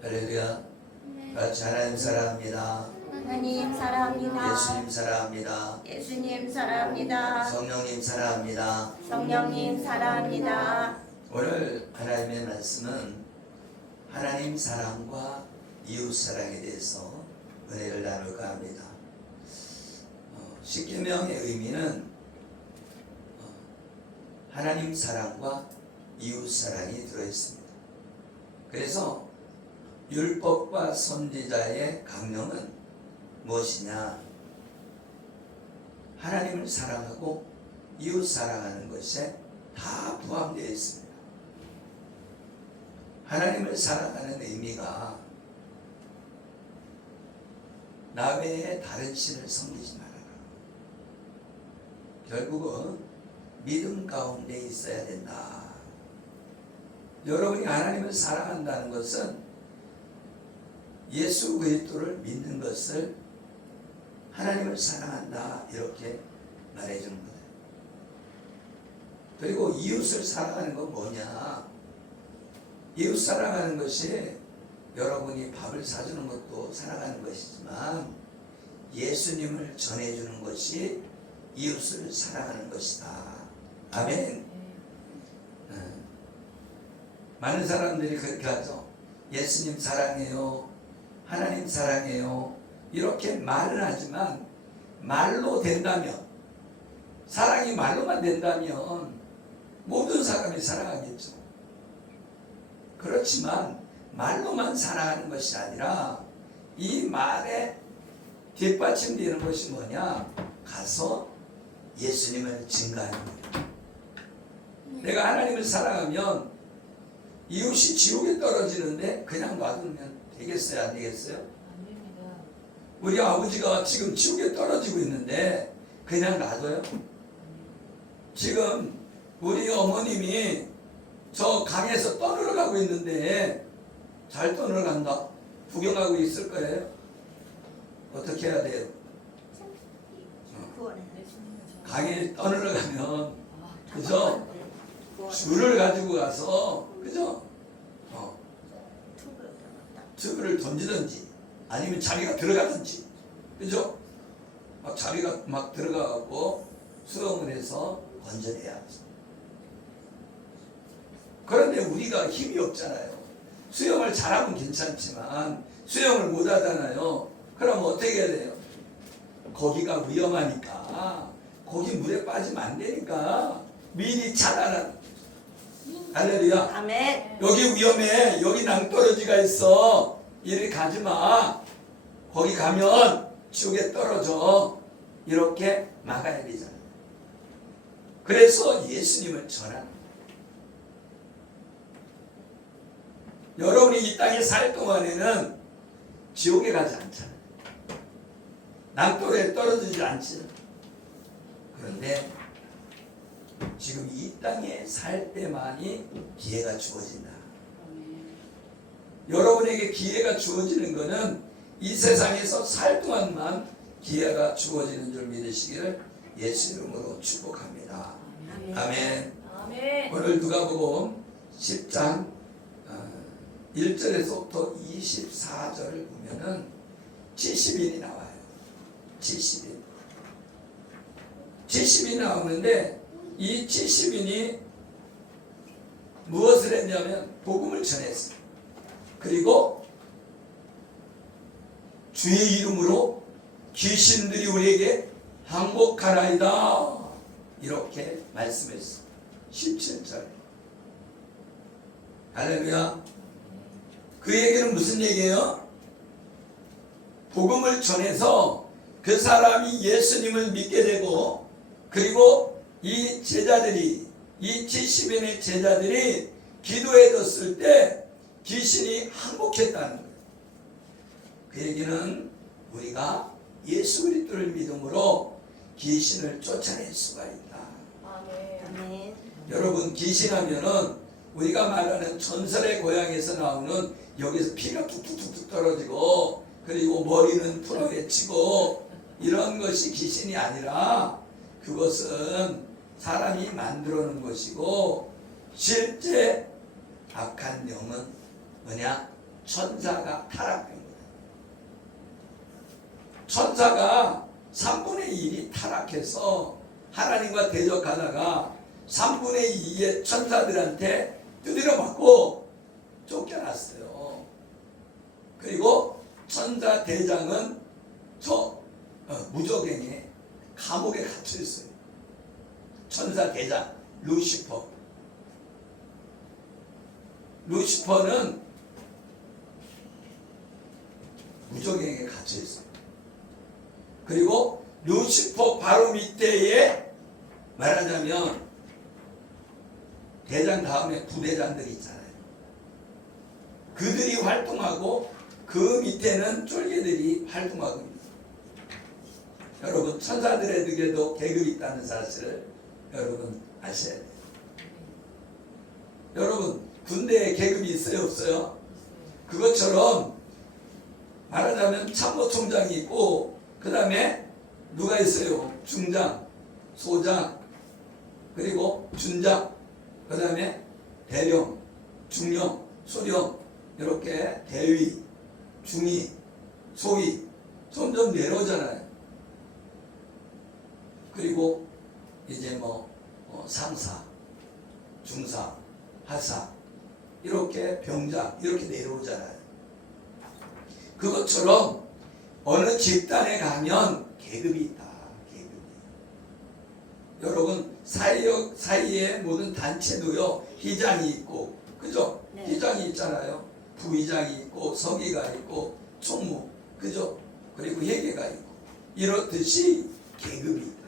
할렐루야. 같이 하나님 사랑합니다. 하나님 사랑합니다. 예수님 사랑합니다. 예수님 사랑합니다. 성령님 사랑합니다. 성령님 사랑합니다. 오늘 하나님의 말씀은 하나님 사랑과 이웃 사랑에 대해서 은혜를 나눌까 합니다. 십계명의 의미는 하나님 사랑과 이웃 사랑이 들어있습니다. 그래서 율법과 선지자의 강령은 무엇이냐? 하나님을 사랑하고 이웃 사랑하는 것에 다 포함되어 있습니다. 하나님을 사랑하는 의미가 나 외에 다른 신을 섬기지 말아라. 결국은 믿음 가운데 있어야 된다. 여러분이 하나님을 사랑한다는 것은 예수 그리스도를 믿는 것을 하나님을 사랑한다 이렇게 말해주는 거예요. 그리고 이웃을 사랑하는 건 뭐냐? 이웃 사랑하는 것이 여러분이 밥을 사주는 것도 사랑하는 것이지만 예수님을 전해주는 것이 이웃을 사랑하는 것이다. 아멘. 많은 사람들이 그렇게 하죠. 예수님 사랑해요. 하나님 사랑해요. 이렇게 말은 하지만 말로 된다면, 사랑이 말로만 된다면 모든 사람이 사랑하겠죠. 그렇지만 말로만 사랑하는 것이 아니라 이 말에 뒷받침되는 것이 뭐냐? 가서 예수님을 증거하는 거예요. 내가 하나님을 사랑하면 이웃이 지옥에 떨어지는데 그냥 놔두면 되겠어요? 안 되겠어요? 안 됩니다. 우리 아버지가 지금 지옥에 떨어지고 있는데 그냥 놔둬요? 지금 우리 어머님이 저 강에서 떠늘어 가고 있는데 잘 떠늘어 간다? 구경하고 있을 거예요? 어떻게 해야 돼요? 강에 떠늘어 가면 그죠? 줄을 가지고 가서 그죠? 튜브를 던지든지 아니면 자기가 들어가든지 그죠? 막 자기가 막 들어가고 수영을 해서 건져내야지. 그런데 우리가 힘이 없잖아요. 수영을 잘하면 괜찮지만 수영을 못 하잖아요. 그럼 어떻게 해야 돼요? 거기가 위험하니까 거기 물에 빠지면 안 되니까 미리 차단하는. 할렐루야. 아멘. 여기 위험해. 여기 낭떠러지가 있어. 이리 가지 마. 거기 가면 지옥에 떨어져. 이렇게 막아야 되잖아요. 그래서 예수님을 전하는 거예요. 여러분이 이 땅에 살 동안에는 지옥에 가지 않잖아요. 낭떠러지에 떨어지지 않지. 그런데 지금 이 땅에 살 때만이 기회가 주어진다. 여러분에게 기회가 주어지는 것은 이 세상에서 살 동안만 기회가 주어지는 줄 믿으시기를 예수 이름으로 축복합니다. 아멘. 아멘. 오늘 누가복음 10장 1절에서부터 24절을 보면은 70인이 나와요. 70인. 70인이 나오는데 이 70인이 무엇을 했냐면 복음을 전했어요. 그리고 주의 이름으로 귀신들이 우리에게 항복하라이다 이렇게 말씀했어요. 17절. 할렐루야. 그 얘기는 무슨 얘기예요? 복음을 전해서 그 사람이 예수님을 믿게 되고 그리고 이 제자들이 이 70인의 제자들이 기도해줬을 때 귀신이 항복했다는 거예요. 그 얘기는 우리가 예수 그리스도를 믿음으로 귀신을 쫓아낼 수가 있다. 아멘. 여러분 귀신하면은 우리가 말하는 전설의 고향에서 나오는 여기서 피가 툭툭툭툭 떨어지고 그리고 머리는 풀어헤치고 이런 것이 귀신이 아니라 그것은 사람이 만들어 놓은 것이고 실제 악한 영은 뭐냐? 천사가 타락한 거예요. 천사가 3분의 1이 타락해서 하나님과 대적하다가 3분의 2의 천사들한테 두드려 맞고 쫓겨났어요. 그리고 천사 대장은 무적행에 감옥에 갇혀 있어요. 천사 대장 루시퍼는 무적행에 갇혀 있어요. 그리고 루시퍼 바로 밑에에 말하자면 대장 다음에 부대장들이 있잖아요. 그들이 활동하고 그 밑에는 쫄개들이 활동하고 있습니다. 여러분 천사들에게도 계급이 있다는 사실을 여러분 아셔야 돼요. 여러분 군대에 계급이 있어요 없어요? 그것처럼 말하자면 참모총장이 있고 그 다음에 누가 있어요? 중장, 소장, 그리고 준장, 그 다음에 대령, 중령, 소령, 이렇게 대위, 중위, 소위 점점 내려오잖아요. 그리고 이제 상사, 중사, 하사, 이렇게 병장 이렇게 내려오잖아요. 그것처럼 어느 집단에 가면 계급이 있다. 계급이. 여러분 사이에 모든 단체도요 희장이 있고, 그죠? 네. 희장이 있잖아요. 부의장이 있고 서기가 있고 총무, 그죠? 그리고 회계가 있고, 이렇듯이 계급이 있다.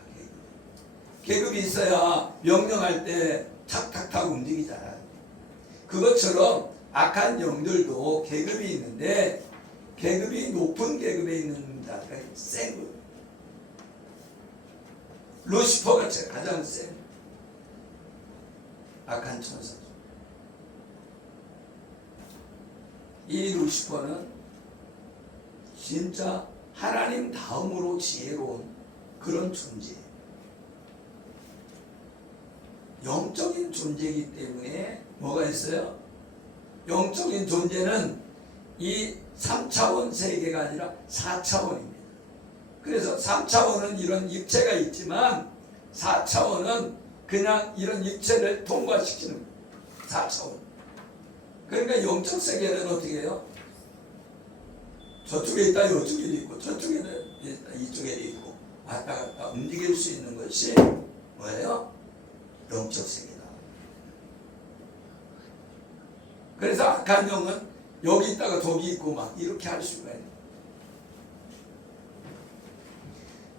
계급이 있어야 명령할 때 탁탁탁 움직이잖아요. 그것처럼 악한 영들도 계급이 있는데, 계급이 높은 계급에 있는 자가 센 거예요. 루시퍼가 가장 센 악한 천사죠. 이 루시퍼는 진짜 하나님 다음으로 지혜로운 그런 존재예요. 영적인 존재이기 때문에 뭐가 있어요? 영적인 존재는 이 3차원 세계가 아니라 4차원입니다. 그래서 3차원은 이런 입체가 있지만 4차원은 그냥 이런 입체를 통과시키는 4차원. 그러니까 영적 세계는 어떻게 해요? 저쪽에 있다 이쪽에 있고 저쪽에 있다 이쪽에 있고 왔다 갔다 움직일 수 있는 것이 뭐예요? 영적 세계다. 그래서 악한 영은 여기 있다가 저기 있고 막 이렇게 할 수가 있는.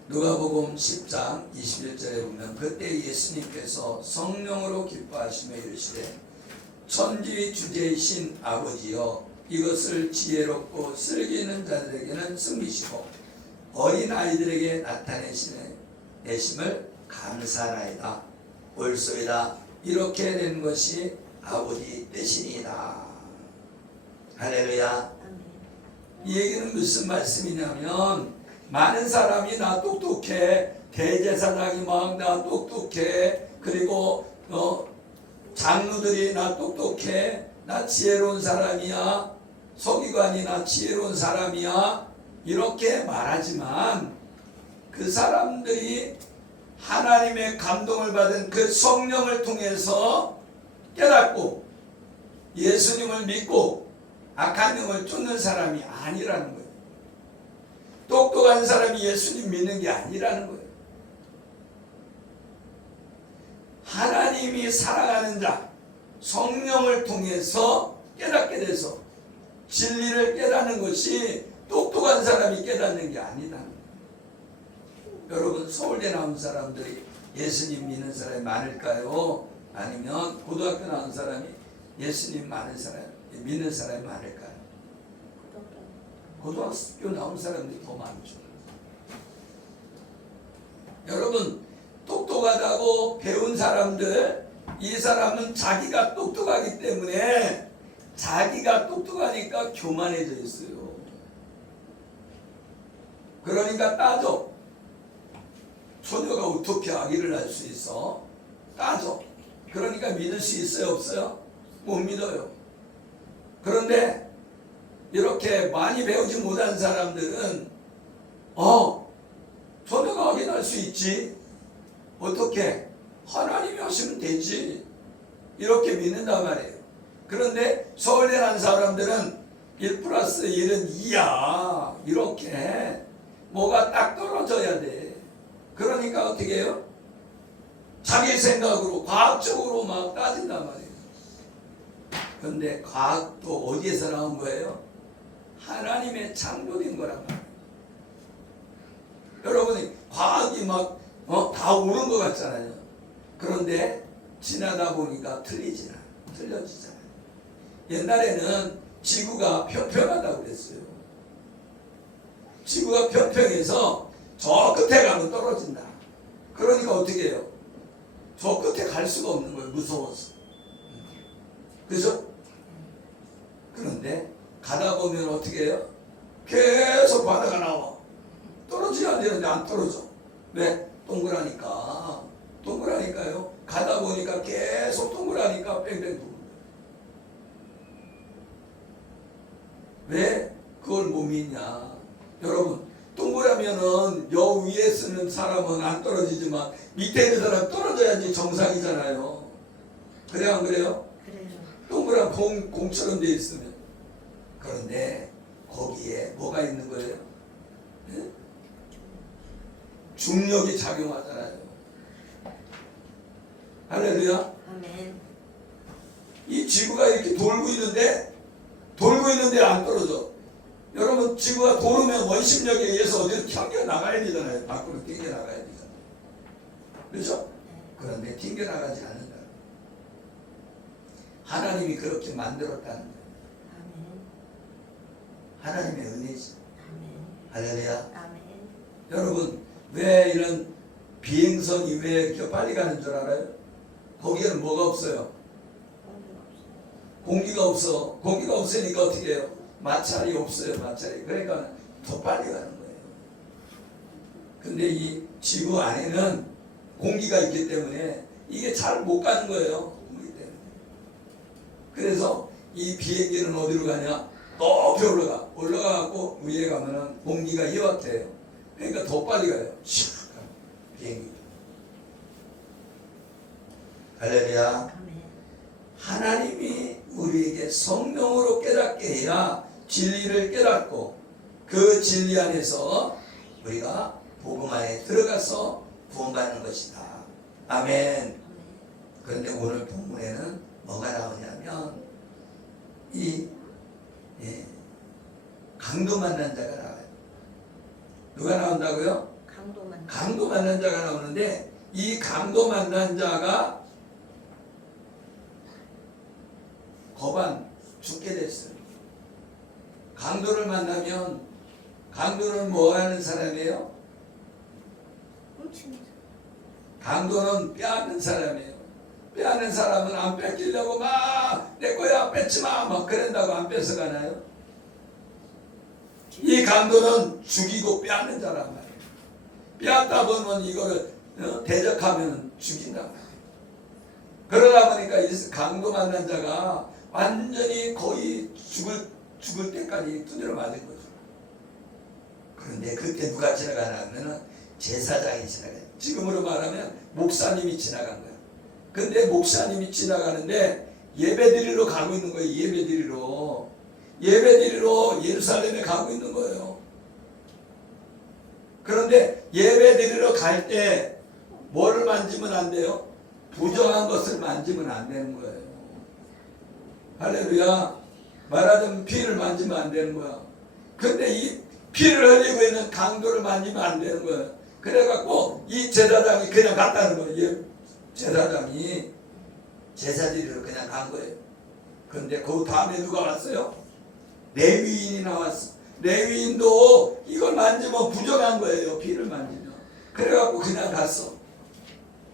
누가복음 10장 21절에 보면 그때 예수님께서 성령으로 기뻐하시며 이르시되 천지 주제이신 아버지여 이것을 지혜롭고 슬기는 자들에게는 숨기시고 어린 아이들에게 나타내심을 감사하나이다. 옳소이다. 이렇게 된 것이 아버지 뜻이니이다. 할렐루야. 이 얘기는 무슨 말씀이냐면 많은 사람이 나 똑똑해, 대제사장이 막 나 똑똑해, 그리고 장로들이 나 똑똑해, 나 지혜로운 사람이야, 서기관이 나 지혜로운 사람이야, 이렇게 말하지만 그 사람들이 하나님의 감동을 받은 그 성령을 통해서 깨닫고 예수님을 믿고 악한 영을 쫓는 사람이 아니라는 거예요. 똑똑한 사람이 예수님 믿는 게 아니라는 거예요. 하나님이 사랑하는 자, 성령을 통해서 깨닫게 돼서 진리를 깨닫는 것이 똑똑한 사람이 깨닫는 게 아니다. 여러분 서울대 나온 사람들이 예수님 믿는 사람이 많을까요? 아니면 고등학교 나온 사람이 예수님 믿는 사람이 많을까요? 고등학교 나온 사람들이 더 많죠. 여러분 똑똑하다고 배운 사람들, 이 사람은 자기가 똑똑하기 때문에 자기가 똑똑하니까 교만해져 있어요. 그러니까 따져. 처녀가 어떻게 아기를 낳을 수 있어? 따져. 그러니까 믿을 수 있어요 없어요? 못 믿어요. 그런데 이렇게 많이 배우지 못한 사람들은 자네가 확인할 수 있지. 어떻게? 하나님이 하시면 되지. 이렇게 믿는단 말이에요. 그런데 서울대한 사람들은 1 플러스 1은 2야. 이렇게 뭐가 딱 떨어져야 돼. 그러니까 어떻게 해요? 자기 생각으로 과학적으로 막 따진단 말이에요. 그런데 과학도 어디에서 나온 거예요? 하나님의 창조된 거란 말이에요. 여러분이 과학이 막 다 옳은 것 같잖아요. 그런데 지나다 보니까 틀려지잖아요. 옛날에는 지구가 평평하다고 그랬어요. 지구가 평평해서 저 끝에 가면 떨어진다. 그러니까 어떻게 해요? 저 끝에 갈 수가 없는 거예요. 무서워서. 그죠? 그런데 가다 보면 어떻게 해요? 계속 바다가 나와. 떨어져야 되는데 안 떨어져. 왜? 동그라니까요. 가다 보니까 계속 동그라니까 뺑뺑 도는 거예요. 왜 그걸 못 믿냐? 여러분, 동그라면은 여 위에 쓰는 사람은 안 떨어지지만 밑에 있는 사람 떨어져야지 정상이잖아요. 그래요, 안 그래요? 그래요. 동그란 공처럼 돼 있으면. 그런데 거기에 뭐가 있는 거예요? 네? 중력이 작용하잖아요. 할렐루야. 아멘. 이 지구가 이렇게 돌고 있는데 안 떨어져. 여러분, 지구가 돌으면 원심력에 의해서 어디로 튕겨 나가야 되잖아요. 밖으로 튕겨 나가야 되잖아요. 그렇죠? 그런데 튕겨 나가지 않는다. 하나님이 그렇게 만들었다는 거예요. 아멘. 하나님의 은혜지. 아멘. 할렐루야. 아멘. 여러분, 왜 이런 비행선이 왜 이렇게 빨리 가는 줄 알아요? 거기에는 뭐가 없어요? 공기가 없어. 공기가 없으니까 어떻게 해요? 마찰이 없어요. 마찰이. 그러니까 더 빨리 가는 거예요. 근데 이 지구 안에는 공기가 있기 때문에 이게 잘 못 가는 거예요. 공기 때문에. 그래서 이 비행기는 어디로 가냐? 높이 올라가고 위에 가면은 공기가 이완돼요. 그러니까 더 빨리 가요. 슉 비행기. 할렐루야. 아멘. 하나님이 우리에게 성령으로 깨닫게 해야 진리를 깨닫고 그 진리 안에서 우리가 복음 안에 들어가서 구원받는 것이다. 아멘. 그런데 오늘 본문에는 뭐가 나오냐면 이 강도 만난 자가 나와요. 누가 나온다고요? 강도 만난 자가 나오는데 이 강도 만난 자가 거반 죽게 됐어요. 강도를 만나면 강도는 뭐 하는 사람이에요? 강도는 빼앗는 사람이에요. 빼앗는 사람은 안 뺏기려고 막 내 거야 뺏지 마 막 그런다고 안 뺏어가나요? 이 강도는 죽이고 빼앗는 자란 말이에요. 빼앗다 보면 이거를 대적하면 죽인단 말이에요. 그러다 보니까 이 강도 만난 자가 완전히 거의 죽을 때까지 두드려 맞은 거죠. 그런데 그때 누가 지나가냐면은 제사장이 지나가요. 지금으로 말하면 목사님이 지나간 거예요. 근데 목사님이 지나가는데 예배드리러 가고 있는 거예요. 예배드리러 예루살렘에 가고 있는 거예요. 그런데 예배드리러 갈 때 뭐를 만지면 안 돼요? 부정한 것을 만지면 안 되는 거예요. 할렐루야. 말하자면 피를 만지면 안 되는 거야. 근데 이 피를 흘리고 있는 강도를 만지면 안 되는 거예요. 그래갖고 이 제사장이 그냥 갔다는 거예요. 제사장이 제사드리러 그냥 간 거예요. 그런데 그 다음에 누가 왔어요? 레위인이 나왔어. 레위인도 이걸 만지면 부정한 거예요. 피를 만지면. 그래갖고 그냥 갔어.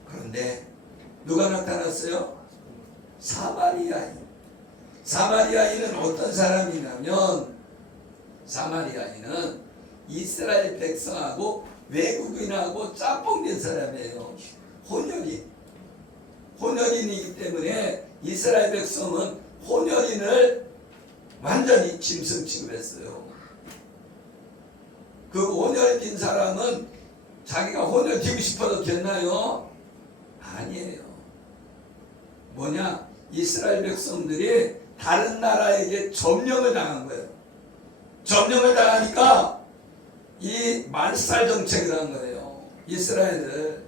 그런데 누가 나타났어요? 사마리아인. 사마리아인은 어떤 사람이냐면 사마리아인은 이스라엘 백성하고 외국인하고 짬뽕된 사람이에요. 혼혈인이기 때문에 이스라엘 백성은 혼혈인을 완전히 짐승 취급했어요. 그 혼혈 띈 사람은 자기가 혼혈 띄고 싶어도 됐나요? 아니에요. 뭐냐? 이스라엘 백성들이 다른 나라에게 점령을 당한 거예요. 점령을 당하니까 이 말살 정책을 한 거예요. 이스라엘을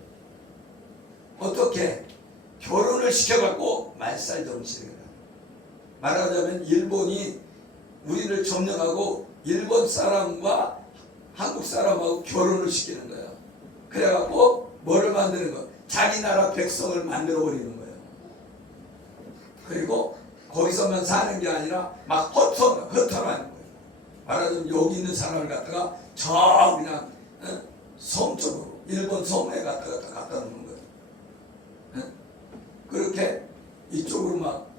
어떻게 결혼을 시켜갖고 말살 정책을 해요. 말하자면 일본이 우리를 점령하고 일본 사람과 한국 사람하고 결혼을 시키는 거예요. 그래갖고 뭐를 만드는 거예요? 자기 나라 백성을 만들어 버리는 거예요. 그리고 거기서만 사는 게 아니라 막 흩어나는 거예요. 말하자면 여기 있는 사람을 갖다가 저 그냥 섬 쪽으로 일본 섬에 갖다 놓는 거예요. 그렇게 이쪽으로 막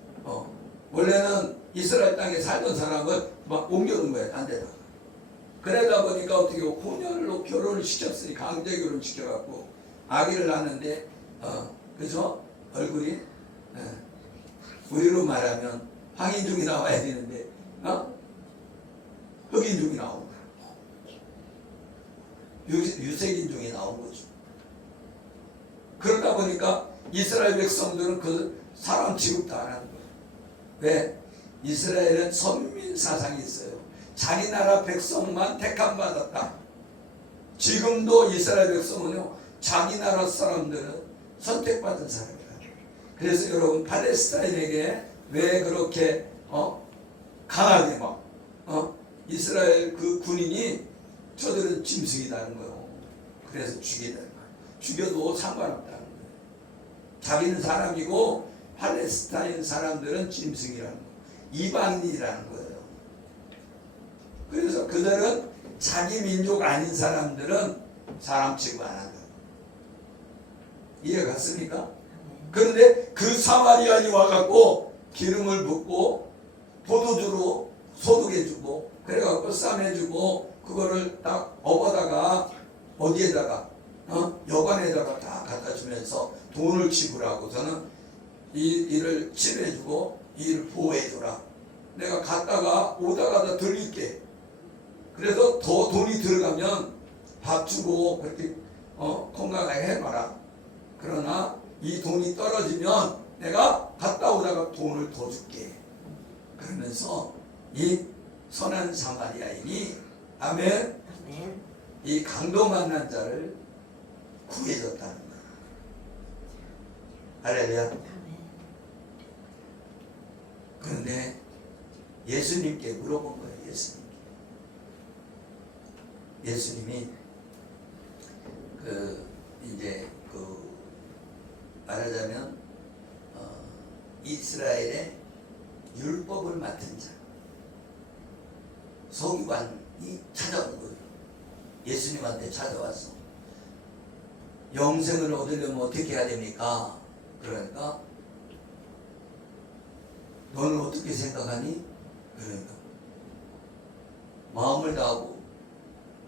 원래는 이스라엘 땅에 살던 사람을 막 옮겨놓은 거예요. 딴 데다가. 그러다 보니까 어떻게 혼혈로 결혼을 시켰으니 강제 결혼 시켜갖고 아기를 낳는데 그죠? 얼굴이 우리로 말하면 황인종이 나와야 되는데 흑인종이 나온 거야. 유색인종이 나온 거죠. 그러다 보니까 이스라엘 백성들은 그 사람 취급도 안 하는 거예요. 왜? 이스라엘은 선민 사상이 있어요. 자기 나라 백성만 택함받았다. 지금도 이스라엘 백성은요, 자기 나라 사람들은 선택받은 사람이다. 그래서 여러분 팔레스타인에게 왜 그렇게 강하게 막 이스라엘 그 군인이 저들은 짐승이라는 거예요. 그래서 죽이다는 거예요. 죽여도 상관없다는 거예요. 자기는 사람이고 팔레스타인 사람들은 짐승이라는 거예요. 이방인이라는 거예요. 그래서 그들은 자기 민족 아닌 사람들은 사람 취급 안 한다. 이해 갔습니까? 그런데 그 사마리아인이 와갖고 기름을 붓고 포도주로 소독해주고 그래갖고 쌈해주고 그거를 딱 업어다가 어디에다가 여관에다가 다 갖다 주면서 돈을 지불하고서는 이 일을 치료해주고 이 일을 보호해줘라. 내가 갔다가 오다가다 들릴게. 그래서 더 돈이 들어가면 밥 주고 그렇게 건강하게 해봐라. 그러나 이 돈이 떨어지면 내가 갔다 오다가 돈을 더 줄게. 그러면서 이 선한 사마리아인이 아멘. 이 강도 만난 자를 구해줬다는 거예요. 할렐루야. 그런데 예수님께 물어본 거예요. 예수님이 이제 말하자면 이스라엘의 율법을 맡은 자 서기관이 찾아온 거예요. 예수님한테 찾아와서 영생을 얻으려면 어떻게 해야 됩니까? 그러니까 너는 어떻게 생각하니? 그러니까 마음을 다하고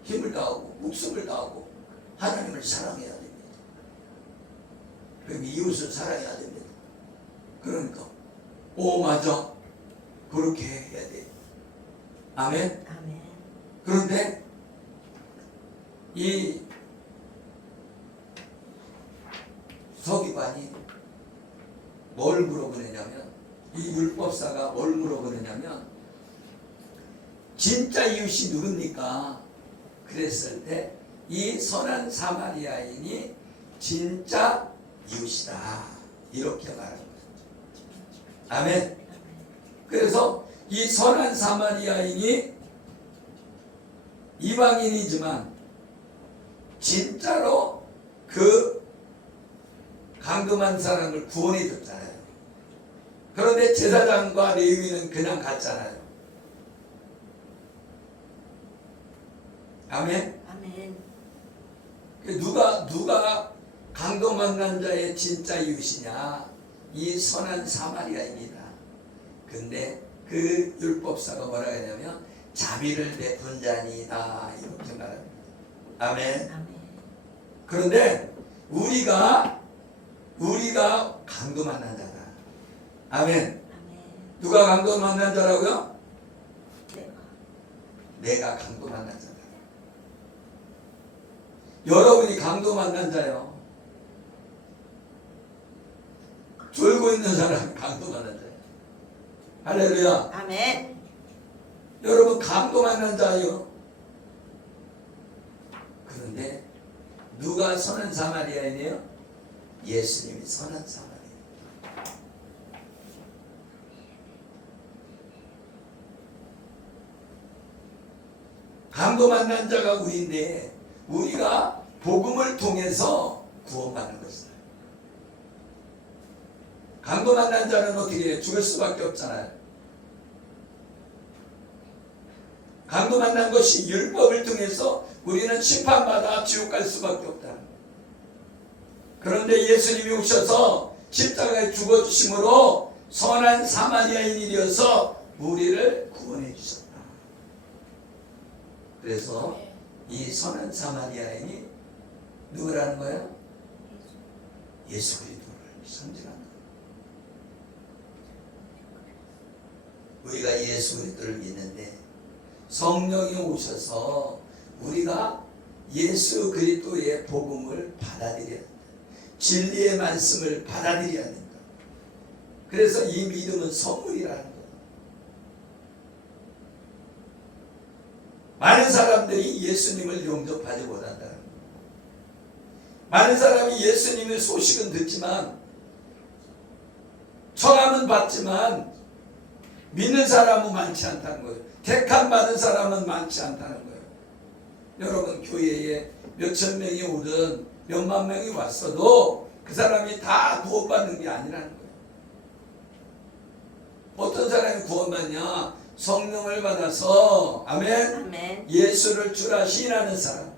힘을 다하고 목숨을 다하고 하나님을 사랑해야 됩니다. 그럼 이웃을 사랑해야 됩니다. 그러니까 맞아. 그렇게 해야 돼. 아멘. 그런데 이 서기관이 뭘 물어보느냐면 이 율법사가 뭘 물어보느냐면 진짜 이웃이 누굽니까? 그랬을 때 이 선한 사마리아인이 진짜 이웃이다. 이렇게 말하는 거죠. 아멘. 그래서 이 선한 사마리아인이 이방인이지만 진짜로 그 강금한 사람을 구원해 줬잖아요. 그런데 제사장과 레위는 그냥 갔잖아요. 아멘. 누가 강도 만난 자의 진짜 이웃이냐? 이 선한 사마리아인이다. 근데 그 율법사가 뭐라 했냐면 자비를 베푼 자니다 이렇게 말합니다. 아멘. 그런데 우리가 강도 만난 자다. 아멘. 누가 강도 만난 자라고요? 내가 강도 만난 자다. 여러분이 강도 만난 자요. 졸고 있는 사람이 강도 만난 자예요. 할렐루야. 아멘. 여러분 강도 만난 자요. 그런데 누가 선한 사마리아인이에요? 예수님이 선한 사마리아인. 강도 만난 자가 우리인데 우리가 복음을 통해서 구원받는 것이다. 강도 만난 자는 어떻게 해요? 죽을 수밖에 없잖아요. 강도 만난 것이 율법을 통해서 우리는 심판받아 지옥 갈 수밖에 없다. 그런데 예수님이 오셔서 십자가에 죽어주심으로 선한 사마리아인이 되어서 우리를 구원해 주셨다. 그래서 이 선한 사마리아인이 누구라는 거야? 예수 그리스도를 상징한다. 우리가 예수 그리스도를 믿는데 성령이 오셔서 우리가 예수 그리스도의 복음을 받아들여야 된다. 진리의 말씀을 받아들여야 된다. 그래서 이 믿음은 선물이라는 거예요. 많은 사람들이 예수님을 영접하지 못한다는 거예요. 많은 사람이 예수님의 소식은 듣지만 청함은 받지만 믿는 사람은 많지 않다는 거예요. 택함 받은 사람은 많지 않다는 거예요. 여러분 교회에 몇천 명이 오든 몇만 명이 왔어도 그 사람이 다 구원받는 게 아니라는 거예요. 어떤 사람이 구원받냐? 성령을 받아서 아멘. 아멘. 예수를 주라 시인하는 사람.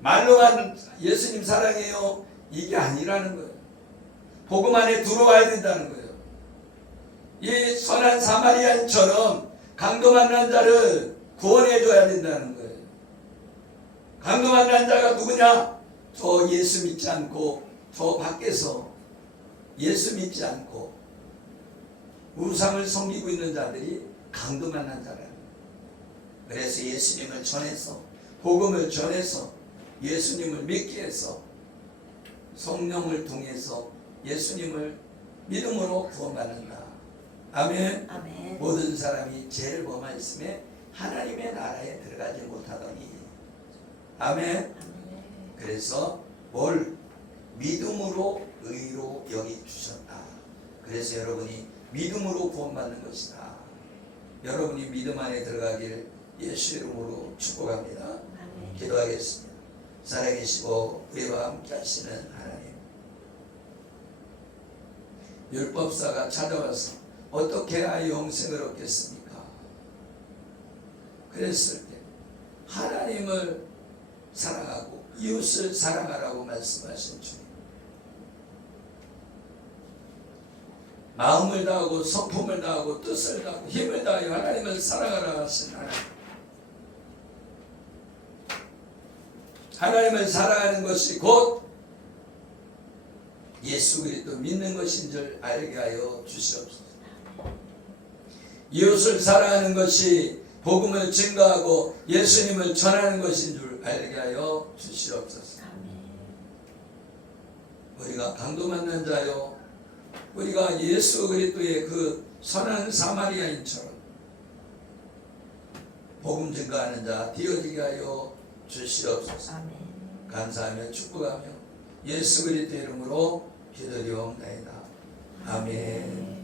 말로만 예수님 사랑해요 이게 아니라는 거예요. 복음 안에 들어와야 된다는 거예요. 이 선한 사마리아인처럼 강도 만난 자를 구원해 줘야 된다는 거예요. 강도 만난 자가 누구냐? 저 예수 믿지 않고 저 밖에서 예수 믿지 않고 우상을 섬기고 있는 자들이 강도 만난 자라는 거예요. 그래서 예수님을 전해서 복음을 전해서 예수님을 믿게 해서 성령을 통해서 예수님을 믿음으로 구원받는다. 아멘. 아멘. 모든 사람이 죄를 범하였음에 하나님의 나라에 들어가지 못하더니 아멘. 아멘. 그래서 뭘 믿음으로 의로 여기 주셨다. 그래서 여러분이 믿음으로 구원받는 것이다. 여러분이 믿음 안에 들어가길 예수 이름으로 축복합니다. 아멘. 기도하겠습니다. 살아계시고 우리와 함께 하시는 하나님, 율법사가 찾아와서 어떻게 해야 영생을 얻겠습니까? 그랬을 때 하나님을 사랑하고 이웃을 사랑하라고 말씀하신 주님, 마음을 다하고 성품을 다하고 뜻을 다하고 힘을 다하여 하나님을 사랑하라 하신 하나님을 사랑하는 것이 곧 예수 그리스도 믿는 것인 줄 알게 하여 주시옵소서. 이웃을 사랑하는 것이 복음을 증거하고 예수님을 전하는 것인 줄 알게 하여 주시옵소서. 우리가 강도 만난 자요, 우리가 예수 그리스도의 그 선한 사마리아인처럼 복음 증거하는 자 되어지게 하여 주시옵소서. 아멘. 감사하며 축복하며 예수 그리스도 이름으로 기도드리옵나이다. 아멘.